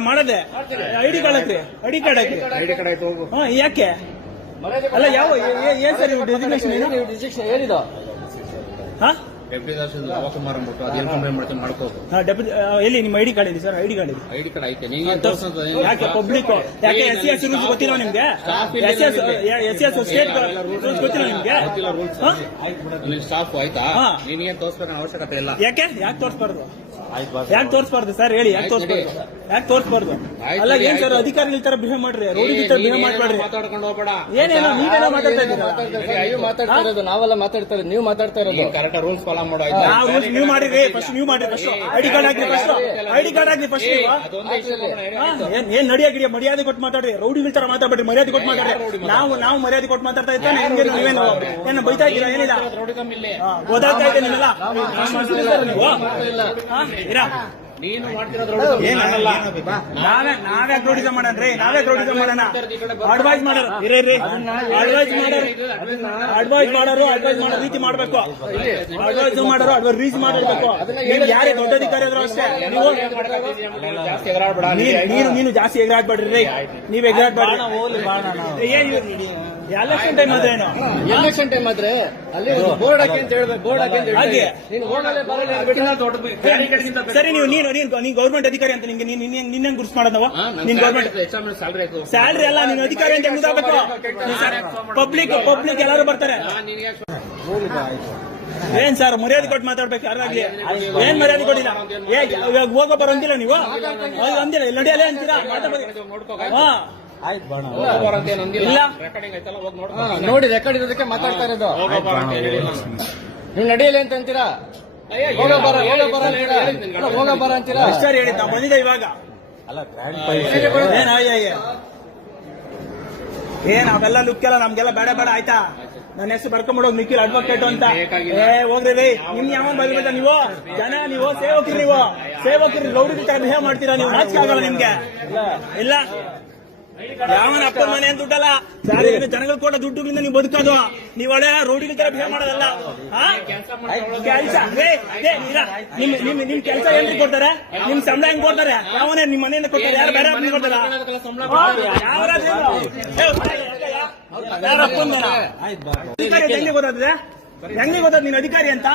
ಮಾಡದೆ. ID card ಹಾಕ್ರಿ. ID card ಹಾಕ್ರಿ. ಐಡಿ ಕಾರ್ಡ್ ಆಯ್ತು ಹೋಗು ಹಾ ಯಾಕೆ? ಅಲ್ಲ ಯಾವ ಏನ್ ಸರ್ ಡೆಸಿಗ್ನೇಷನ್ ಏನು? ಏನಿದು? ಹಾ? ಡೆಪ್ಟಿ ತಹಸೀಲ್ ಕುಮಾರ್ ಅಂದ್ಬಿಟ್ಟು ಅದೇನು ಕಂಪ್ಲೇಂಟ್ ಮಾಡ್ತೀನಿ ಮಾಡ್ಕೋದು ಡೆಪ್ಯೂಟಿ ಎಲ್ಲಿ? ನಿಮ್ಮ ಐಡಿ ಕಾರ್ಡ್ ಇದೆ ಸರ್? ಐಡಿ ಕಾರ್ಡ್ ಇದೆ ಐಡಿ ಕಾರ್ಡ್ ಐತೆ. ತೋರ್ಸಂತ ಯಾಕೆ ಪಬ್ಲಿಕ್ ಯಾಕೆ ಎಸ್ ಸಿ ಎಸ್ ರೂಲ್ಸ್ ಗೊತ್ತಿಲ್ಲ ನಿಮ್ಗೆ? ಎಸ್ ಎಸ್ ಎಸ್ ಎಸ್ ಸ್ಟೇಟ್ ರೂಲ್ಸ್ ಗೊತ್ತಿಲ್ಲ ನಿಮ್ಗೆ? ಗೊತ್ತಿಲ್ಲ ರೂಲ್ಸ್? ಸ್ಟಾಫ್ ಆಯ್ತಾ? ಹಾ. ನೀನ್ ಏನ್ ತೋರ್ಸ್ಬೇಕು ಅವಶ್ಯಕತೆ ಇಲ್ಲ. ಯಾಕೆ? ಯಾಕೆ ತೋರಿಸ್ಬಾರ್ದು? ಯಾಕೆ ತೋರಿಸ್ಬಾರ್ದು ಸರ್? ಹೇಳಿ ಯಾಕೆ ತೋರಿಸ್ಬಾರ್ದು? ಯಾಕೆ ತೋರಿಸ್ಬಾರ್ದು? ಅಲ್ಲ ಏನ್ ಸರ್. ಅಧಿಕಾರಿಗಳ ತರ ಬಿಹೇವ್ ಮಾಡ್ರಿ ರೋಡಿ ತರ ಬಿಹೇವ್ ಮಾಡ್ಬೇಡ್ರಿ. ಮಾತಾಡ್ಕೊಂಡು ಹೋಗ್ಬೇಡ. ಏನೇನೋ ನೀವೇನೋ ಮಾತಾಡ್ತಾ ಇದ್ದೀರಾ? ನೀವು ಮಾತಾಡ್ತಾ ಇರೋದು ನಾವೆಲ್ಲ ಮಾತಾಡ್ತಾ ಇರೋದು ನೀವು ಮಾತಾಡ್ತಾ ಇರೋದು. ಕರೆಕ್ಟ್ ರೂಲ್ಸ್ ಫಾಲೋ ಮಾಡೋ ನಾವು ನೀವು ಮಾಡಿರಿ ಫಸ್ಟ್ ನೀವು ಮಾಡಿರಿ ಫಸ್ಟ್ ಐಡಿ ಕಾರ್ಡ್ ಹಾಕಿ ಫಸ್ಟ್ ಐಡಿ ಕಾರ್ಡ್ ಹಾಕಿ ಫಸ್ಟ್ ಏನ್ ಏನ್ ನಡಿಯ ಗಿಡಿಯ? ಮರ್ಯಾದೆ ಕೊಟ್ಟು ಮಾತಾಡ್ರಿ. ರೌಡಿಗಳ ತರ ಮಾತಾಡ್ಬೇಡ್ರಿ ಮರ್ಯಾದೆ ಕೊಟ್ಟು ಮಾತಾಡ್ರಿ. ನಾವು ನಾವು ಮರ್ಯಾದೆ ಕೊಟ್ಟು ಮಾತಾಡ್ತಾ ಇದ್ದಾನೆ ಹೆಂಗೆ ನೀವೇನು ಏನು ಬೈತಾ ಇದ್ದೀರಾ? ಏನಿಲ್ಲ. ರೌಡಿಸಮ್ ಇದ್ದೀನಿ ನಿಮ್ಮೆಲ್ಲ. ಇರಾ. ನೀನು ನಾವೇ ನಾವೇ ರೌಡಿಸಮ್ ಮಾಡೋಣ್ರಿ ನಾವೇ ರೌಡಿಸಮ್ ಮಾಡೋಣ ಅಡ್ವೈಸ್ ಮಾಡೋರು. ಇರೇ ಇರ್ರಿ ಅಡ್ವೈಸ್ ಮಾಡೋರು. ಅಡ್ವೈಸ್ ಮಾಡೋರು. ಅಡ್ವೈಸ್ ಮಾಡೋ ರೀತಿ ಮಾಡ್ಬೇಕು. ಅಡ್ವೈಸ್ ಮಾಡೋರು ಅಡ್ವೈಸ್ ರೀತಿ ಮಾಡಿರ್ಬೇಕು ನೀವು ಯಾರೇ ದೊಡ್ಡ ಆದ್ರೂ ಅಷ್ಟೇ. ನೀವು ನೀನು ನೀನು ನೀನು ಜಾಸ್ತಿ ಎಗರಾಡ್ಬೇಡ್ರಿ. ನೀವು ನೀವ್ ಎಗರಾಡ್ಬೇಡ್ರಿ. ಏನ್ ಎಲೆಕ್ಷನ್ ಟೈಮ್ ಆದ್ರೆ ಏನು? ಎಲೆಕ್ಷನ್ ಟೈಮ್ ಆದ್ರೆ ಅಲ್ಲಿ ಒಂದು ಬೋರ್ಡ್ ಹಾಕಿ ಅಂತ ಹೇಳ್ಬೇಕು ಬೋರ್ಡ್ ಹಾಕಿ ಅಂತ ಹಾಗೆ. ನೀನು ಬರಲ್ಲ ಸರಿ ನೀವು ನೀನು ನೀನು ನೀನ್ ಗೌರ್ಮೆಂಟ್ ಅಧಿಕಾರಿ ಅಂತ ನಿಂಗೆ ನೀನ್ ನಿನ್ನ ನಿನ್ನ ಗುರ್ಸ್ ಮಾಡೋದು ನಾವು ನಿನ್ ಗೌರ್ಮೆಂಟ್ ಸ್ಯಾಲ್ರಿ ಆಯ್ತು ಸ್ಯಾಲ್ರಿ ಅಲ್ಲ ನೀನು ಅಧಿಕಾರಿ ಅಂತ ಮುಗಿದಾಗಬೇಕು ಪಬ್ಲಿಕ್ ಪಬ್ಲಿಕ್ ಎಲ್ಲರೂ ಬರ್ತಾರೆ. ಏನ್ ಸರ್ ಮರ್ಯಾದೆ ಕೊಟ್ಟು ಮಾತಾಡ್ಬೇಕು ಯಾರಾಗ್ಲಿ ಏನ್ ಮರ್ಯಾದೆ ಕೊಟ್ಟಿಲ್ಲ? ಏ ಇವಾಗ ಹೋಗೋ ಬರೋ ಅಂದಿಲ್ಲ ನೀವು? ಅಂದಿರ ಅಂದಿಲ್ಲ ಇಲ್ಲಿ ನಡೆಯಲ್ಲ ಅಂತೀರಾ? ಹಾ. ನೋಡಿ. ರೆಕಾರ್ಡ್ ಇರೋದಕ್ಕೆ ಮಾತಾಡ್ತಾ ಇರೋದು. ನೀವು ನಡೆಯಲಿ ಅಂತ ಅಂತೀರಾ? ಹೋಗ ಬರ ಹೋಗ ಬರ ಅಂತೀರಾ? ಅಲ್ಲ, ಹೋಗ ಬರ ಅಂತೀರಾ? ಸರ್ ಹೇಳಿದ್ ಇವಾಗ. ಅಯ್ಯ. ಏನ್ ಅವೆಲ್ಲ ಲುಕ್ ಎಲ್ಲ ನಮ್ಗೆಲ್ಲ ಬೇಡ ಬೇಡ ಆಯ್ತಾ? ನನ್ನ ಹೆಸರು ಬರ್ಕೊಂಬಿಡೋದು ನಿಖಿಲ್ ಅಡ್ವೊಕೇಟ್ ಅಂತ. ಏ ಹೋಗ್ರಿ ರೀ. ನಿಮ್ ಯಾವ ಬಂದ್ಬಿಟ್ಟ ನೀವು? ಜನ ನೀವು ಸೇವಕರು ನೀವು. ಸೇವಕರು ಲೌಡಿ ಬಿಹೇವ್ ಮಾಡ್ತೀರಾ ನೀವು? ಆಗಲ್ಲ ನಿಮ್ಗೆ. ಇಲ್ಲ. ಯಾವನ ಅಪ್ಪನ ಮನೆ ಅಂತ ದುಡ್ಡಲ್ಲ ಜನಗಳು ಕೊಟ್ಟ ದುಡ್ಡುಗಳಿಂದ ನೀವು ಬದುಕೋದು. ನೀವು ಒಳ್ಳೆ ರೋಡಿಗೆ ತರ ಬಿಹೇವ್ ಮಾಡೋದಲ್ಲ. ಕೆಲಸ. ನಿಮ್ ನಿಮ್ ಕೆಲಸ ಏನ್ರಿ ಕೊಡ್ತಾರೆ? ನಿಮ್ ಸಂಬಳ ಹೆಂಗ್ ಕೊಡ್ತಾರೆ? ಯಾವನೇ ನಿಮ್ ಮನೆಯಿಂದ ಕೊಡ್ತಾರೆ? ಯಾರು ಬೇರೆ ಕೊಡ್ತಾರ? ಯಾರ ಅಪ್ಪನ ಹೆಂಗೆ ಗೊತ್ತಾಗ್ತದೆ? ಹೆಂಗೆ ನೀನ್ ಅಧಿಕಾರಿ ಅಂತ?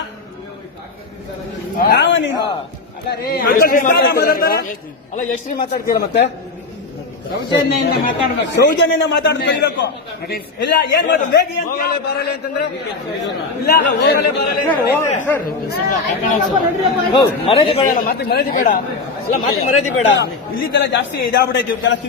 ಯಾವ ನೀನು? ಅಲ್ಲ ಎಷ್ಟ್ರಿ ಮಾತಾಡ್ತೀರ ಮತ್ತೆ? ಸೌಜನ್ಯನ ಮಾತಾಡೋದು ಕಲಿಬೇಕು. ಇಲ್ಲ ಏನ್ ಮಾತು? ಬೇಗ ಏನ್ ಹೋಗಲೇ ಬರಲಿ ಅಂತಂದ್ರೆ? ಇಲ್ಲ. ಹೋಗಲೇ ಬರಲೇ ಹೋ, ಮರ್ಯಾದೆ ಬೇಡ ಮತ್ತೆ ಮರ್ಯಾದೆ ಬೇಡ. ಇಲ್ಲ ಮತ್ತೆ ಮರ್ಯಾದೆ ಬೇಡ. ಇಲ್ಲಿದ್ದೆಲ್ಲ ಜಾಸ್ತಿ ಇದಾಗ್ಬಿಟ್ಟೈತಿ ಕೆಲಸ